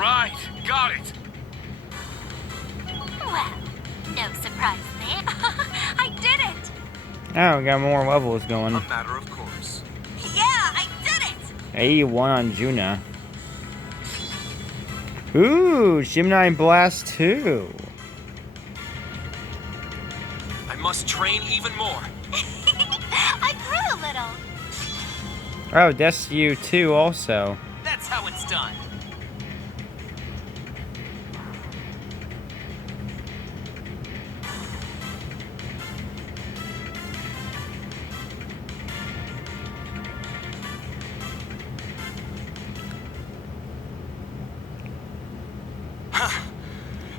Right, got it. Well, no surprise there. I did it! Oh, we got more levels going. A matter of course. Yeah, I did it! 81 on Juna. Ooh, Gemini Blast 2. I must train even more. I grew a little. Oh, that's you too also. That's how it's done.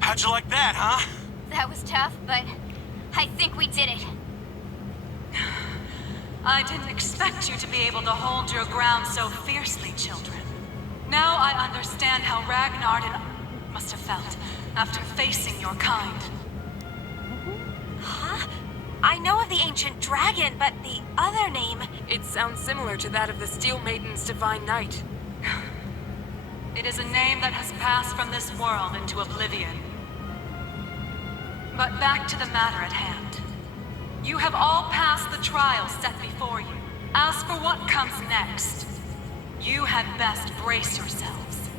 How'd you like that, huh? That was tough, but I think we did it. I didn't expect you to be able to hold your ground so fiercely, children. Now I understand how Ragnar must have felt after facing your kind. Huh? I know of the ancient dragon, but the other name... It sounds similar to that of the Steel Maiden's Divine Knight. It is a name that has passed from this world into oblivion. But back to the matter at hand. You have all passed the trial set before you. As for what comes next, you had best brace yourselves.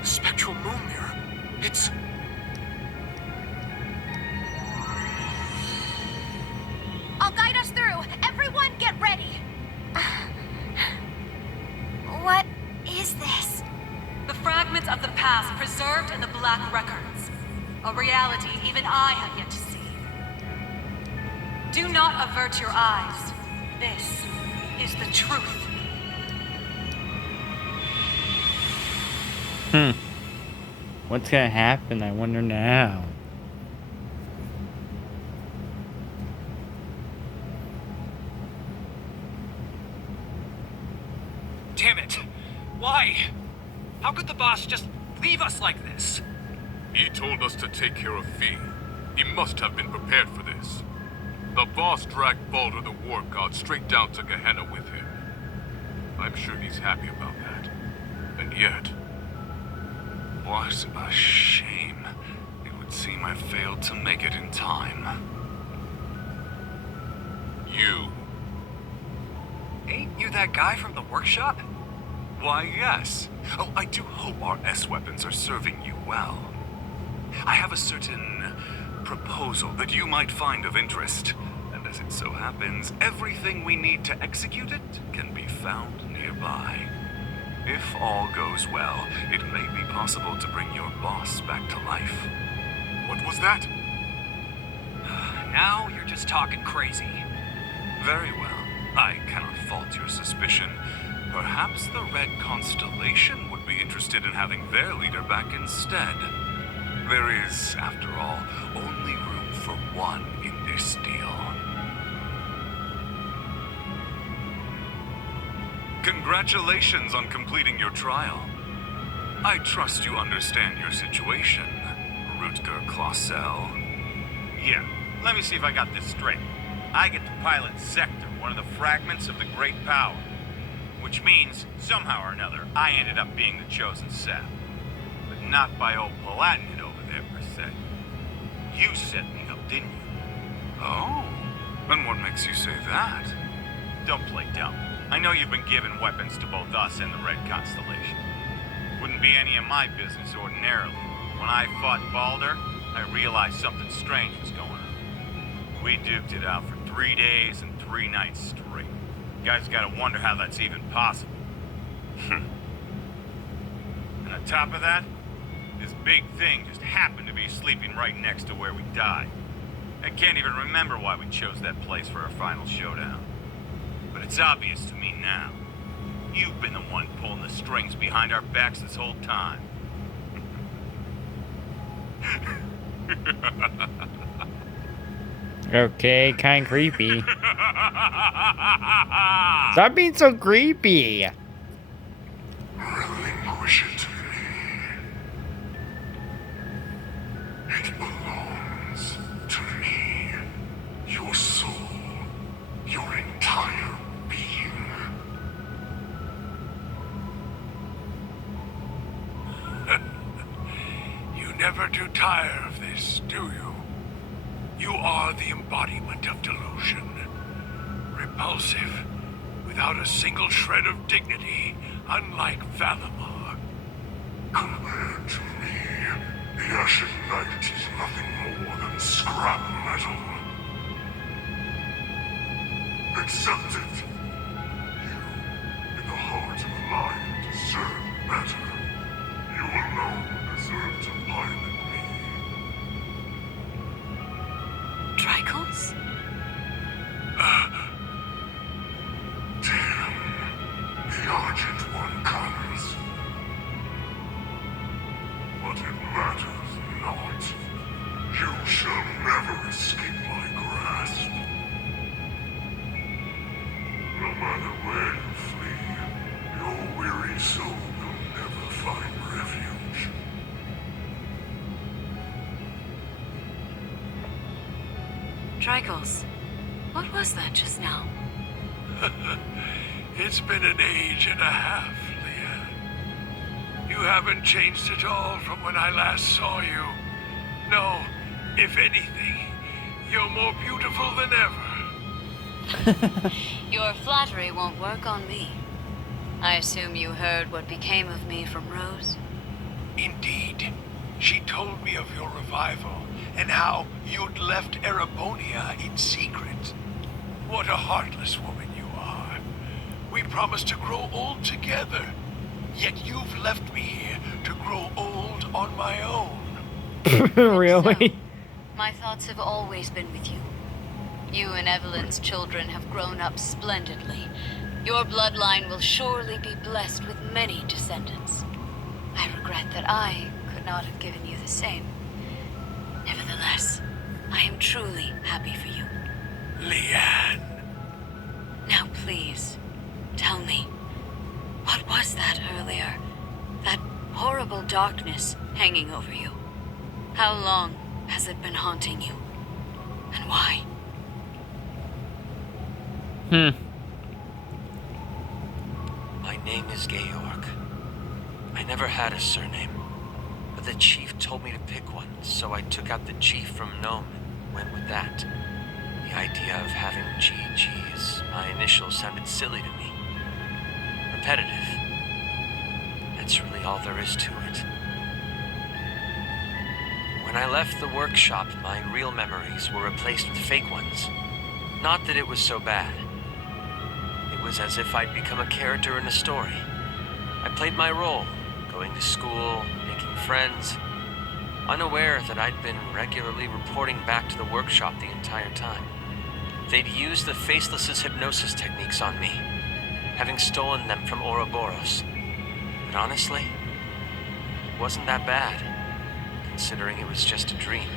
The spectral moon mirror. It's... I'll guide us through. Everyone get ready. What is this? The fragments of the past preserved in the Black Records. A reality even I have yet to see. Do not avert your eyes. This is the truth. What's gonna happen? I wonder now. Damn it. Why? How could the boss just leave us like this? He told us to take care of Fee. He must have been prepared for this. The boss dragged Baldur the War God straight down to Gehenna with him. I'm sure he's happy about that. And yet... what a shame. It would seem I failed to make it in time. You. Ain't you that guy from the workshop? Why, yes. Oh, I do hope our S-weapons are serving you well. I have a certain proposal that you might find of interest. And as it so happens, everything we need to execute it can be found nearby. If all goes well, it may be possible to bring your boss back to life. What was that? Now you're just talking crazy. Very well. I cannot fault your suspicion. Perhaps the Red Constellation would be interested in having their leader back instead. There is, after all, only room for one in this deal. Congratulations on completing your trial. I trust you understand your situation, Rutger Clausel. Yeah, let me see if I got this straight. I get to pilot Sector, one of the fragments of the Great Power. Which means, somehow or another, I ended up being the chosen set. But not by old Palatinate over there, per se. You set me up, didn't you? Oh? And what makes you say that? Don't play dumb. I know you've been giving weapons to both us and the Red Constellation. Wouldn't be any of my business ordinarily. When I fought Baldur, I realized something strange was going on. We duked it out for 3 days and 3 nights straight. You guys gotta wonder how that's even possible. And on top of that, this big thing just happened to be sleeping right next to where we died. I can't even remember why we chose that place for our final showdown. But it's obvious to me now. You've been the one pulling the strings behind our backs this whole time. Okay, kinda creepy. Stop being so creepy. Relinquish it to me. It belongs to me. Your soul, your entire being. You never do tire of this, do you? You are the embodiment of delusion. Repulsive, without a single shred of dignity, unlike Valamar. Compared to me, the Ashen Knight is nothing more than scrap metal. Accept it. You, in the heart of lion, deserve better. You alone deserve to pilot me. Drykos? Damn. The Argent One comes. But it matters not. You shall never escape my grasp. No matter where you flee, your weary soul will never find refuge. Drykos, what was that just now? It's been an age and a half, Leah. You haven't changed at all from when I last saw you. No, if anything, you're more beautiful than ever. Your flattery won't work on me. I assume you heard what became of me from Rose? Indeed. She told me of your revival and how you'd left Erebonia in secret. What a heartless woman you are. We promised to grow old together, yet you've left me here to grow old on my own. Really? So, my thoughts have always been with you. You and Evelyn's children have grown up splendidly. Your bloodline will surely be blessed with many descendants. I regret that I could not have given you the same. Nevertheless, I am truly happy for you. Leanne. Now please, tell me, what was that earlier? That horrible darkness hanging over you? How long has it been haunting you? And why? My name is Georg. I never had a surname, but the chief told me to pick one, so I took out the chief from Nome and went with that. The idea of having GG as my initials sounded silly to me. Repetitive. That's really all there is to it. When I left the workshop, my real memories were replaced with fake ones. Not that it was so bad. It was as if I'd become a character in a story. I played my role, going to school, making friends, unaware that I'd been regularly reporting back to the workshop the entire time. They'd used the Faceless's hypnosis techniques on me, having stolen them from Ouroboros. But honestly, it wasn't that bad, considering it was just a dream.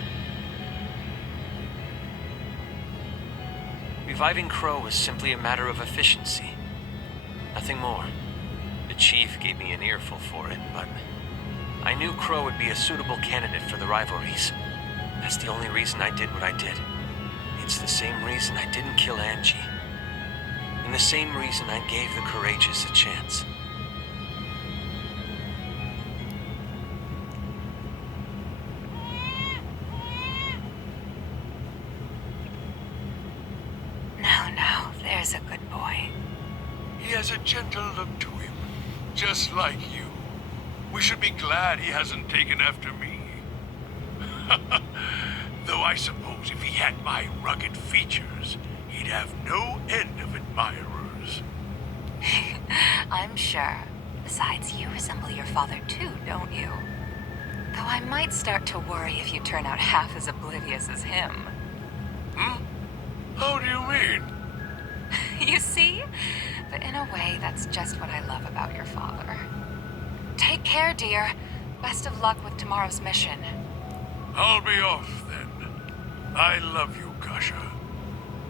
Reviving Crow was simply a matter of efficiency. Nothing more. The chief gave me an earful for it, but I knew Crow would be a suitable candidate for the rivalries. That's the only reason I did what I did. It's the same reason I didn't kill Angie. And the same reason I gave the courageous a chance. Now, there's a good boy. He has a gentle look to him, just like you. We should be glad he hasn't taken after me. Though I suppose if he had my rugged features, he'd have no end of admirers. I'm sure. Besides, you resemble your father too, don't you? Though I might start to worry if you turn out half as oblivious as him. How do you mean? You see? But in a way, that's just what I love about your father. Take care, dear. Best of luck with tomorrow's mission. I'll be off then. I love you, Kasha.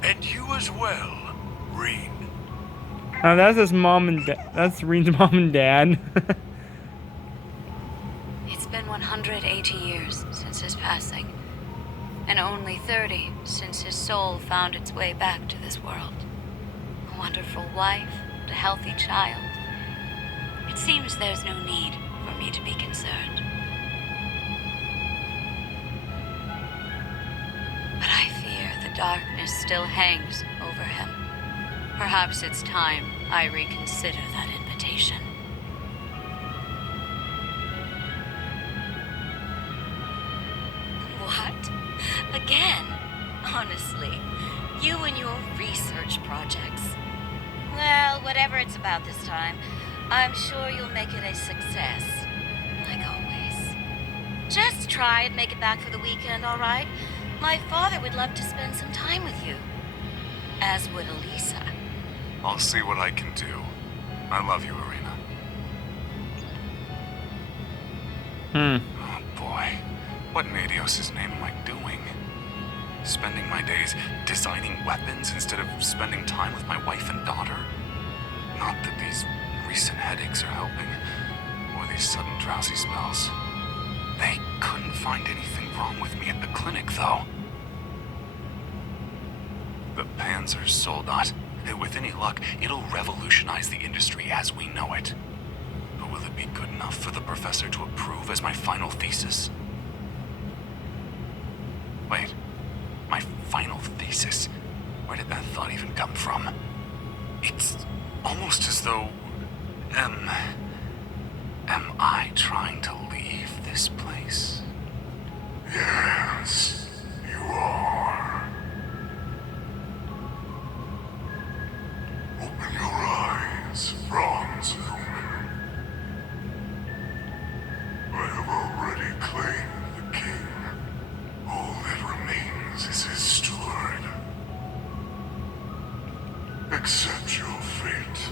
And you as well, Reen. Oh, that's his mom and dad. That's Reen's mom and dad. It's been 180 years since his passing, and only 30 since his soul found its way back to this world. a wonderful wife, and a healthy child. It seems there's no need for me to be concerned. But I fear the darkness still hangs over him. Perhaps it's time I reconsider that invitation. What? Again? Honestly, you and your research projects. Well, whatever it's about this time, I'm sure you'll make it a success. Like always. Just try and make it back for the weekend, all right? My father would love to spend some time with you. As would Elisa. I'll see what I can do. I love you, Irina. Oh boy. What in Adios' name am I doing? Spending my days designing weapons instead of spending time with my wife and daughter? Not that these recent headaches are helping, or these sudden drowsy spells. They couldn't find anything wrong with me at the clinic, though. The Panzer Soldat. With any luck, it'll revolutionize the industry as we know it. But will it be good enough for the professor to approve as my final thesis? Wait, my final thesis? Where did that thought even come from? It's almost as though... Am I trying to leave this place? Yes, you are. Open your eyes, Franz Lumen. I have already claimed the king. All that remains is his steward. Accept your fate.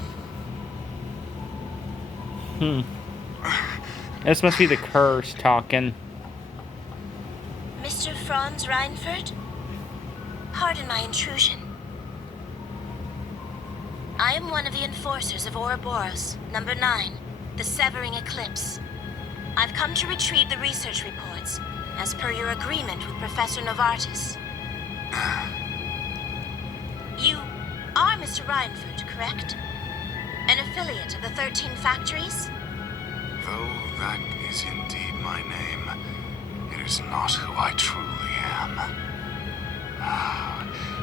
This must be the curse talking. Mr. Franz Reinfurt? Pardon my intrusion. I am one of the enforcers of Ouroboros, number 9, the Severing Eclipse. I've come to retrieve the research reports, as per your agreement with Professor Novartis. You are Mr. Reinfurt, correct? An affiliate of the 13 factories? Though that is indeed my name, it is not who I truly am.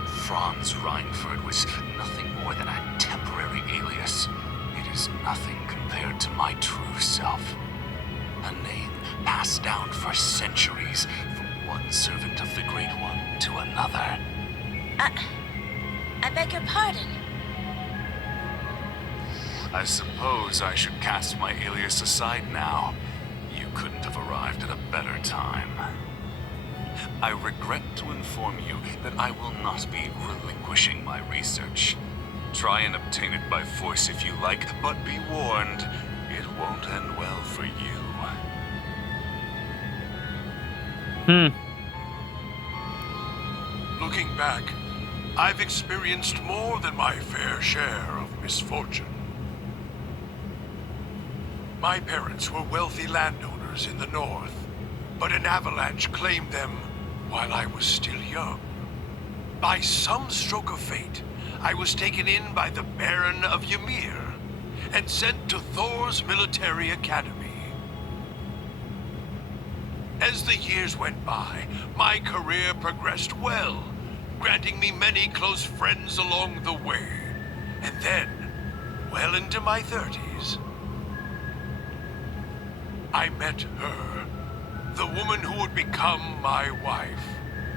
Franz Reinfurt was nothing more than a temporary alias. It is nothing compared to my true self. A name passed down for centuries from one servant of the Great One to another. I beg your pardon. I suppose I should cast my alias aside now. You couldn't have arrived at a better time. I regret to inform you that I will not be relinquishing my research. Try and obtain it by force if you like, but be warned, it won't end well for you. Looking back, I've experienced more than my fair share of misfortune. My parents were wealthy landowners in the north, but an avalanche claimed them while I was still young. By some stroke of fate, I was taken in by the Baron of Ymir and sent to Thor's military academy. As the years went by, my career progressed well, granting me many close friends along the way. And then, well into my 30s, I met her, the woman who would become my wife.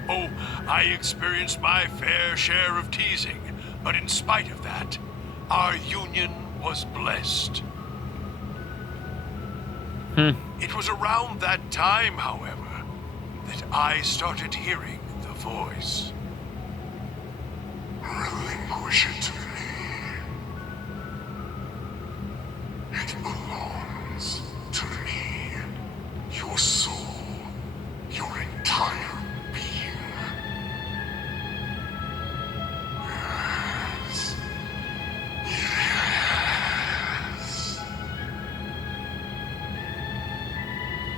Oh, I experienced my fair share of teasing, but in spite of that, our union was blessed. It was around that time, however, that I started hearing the voice. Relinquish it to me. It belongs to me. Your soul, your entire being. Yes. Yes.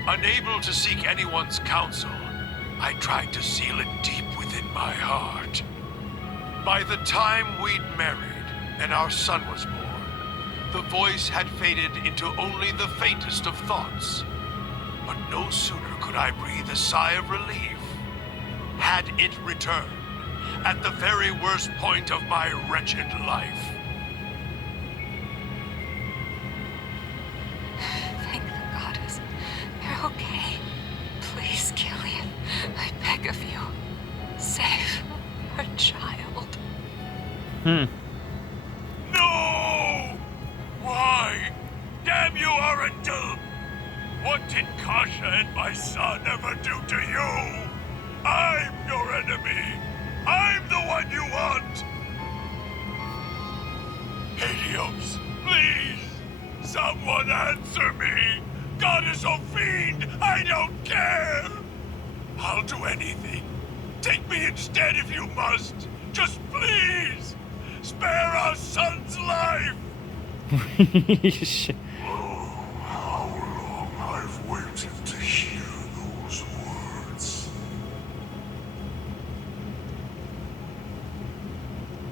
Unable to seek anyone's counsel, I tried to seal it deep within my heart. By the time we'd married, and our son was born, the voice had faded into only the faintest of thoughts. But no sooner could I breathe a sigh of relief, had it returned at the very worst point of my wretched life. Thank the goddess. You're okay. Please, Killian. I beg of you. Save our child. No! Why? Damn you, Arundel! What did Kasha and my son ever do to you? I'm your enemy. I'm the one you want. Helios, please! Someone answer me! Goddess or fiend, I don't care! I'll do anything. Take me instead if you must. Just please! Spare our son's life! Oh, how long I've waited to hear those words.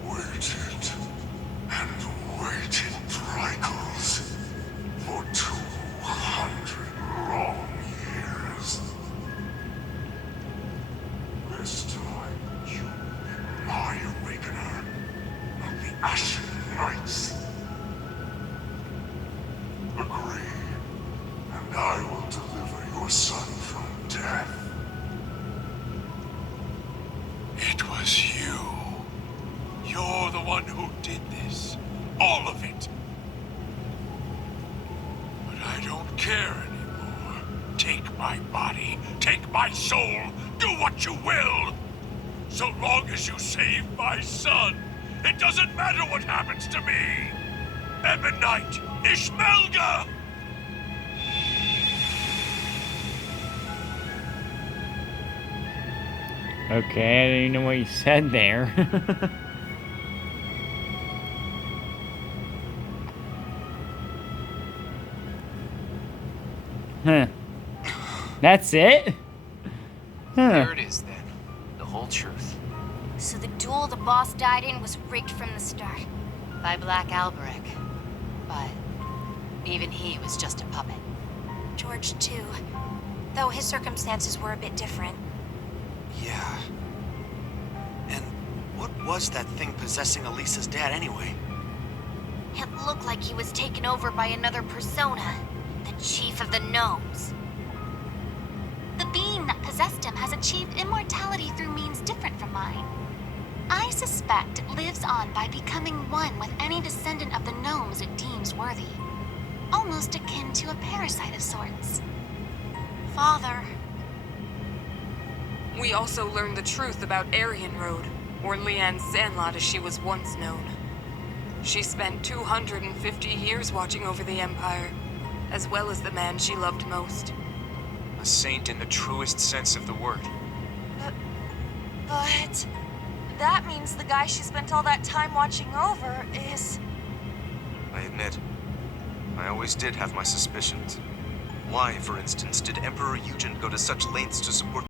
Waited and waited, Drycles, for 200 long years. This time, you will be my awakener of the Ashen Knights. Agree, and I will deliver your son from death. It was you. You're the one who did this. All of it. But I don't care anymore. Take my body, take my soul, do what you will. So long as you save my son, it doesn't matter what happens to me. Ebonite Ishmelga! Okay, I didn't even know what you said there. Huh. That's it? Huh. There it is then. The whole truth. So the duel the boss died in was rigged from the start. By Black Alberic. But even he was just a puppet. George, too. Though his circumstances were a bit different. Yeah. And what was that thing possessing Elisa's dad anyway? It looked like he was taken over by another persona. The Chief of the Gnomes. The being that possessed him has achieved immortality through means different from mine. I suspect it lives on by becoming one with any descendant of the gnomes it deems worthy. Almost akin to a parasite of sorts. Father. We also learned the truth about Aryan Road, or Leanne Sandlot as she was once known. She spent 250 years watching over the Empire, as well as the man she loved most. A saint in the truest sense of the word. But that means the guy she spent all that time watching over is... I admit, I always did have my suspicions. Why, for instance, did Emperor Eugen go to such lengths to support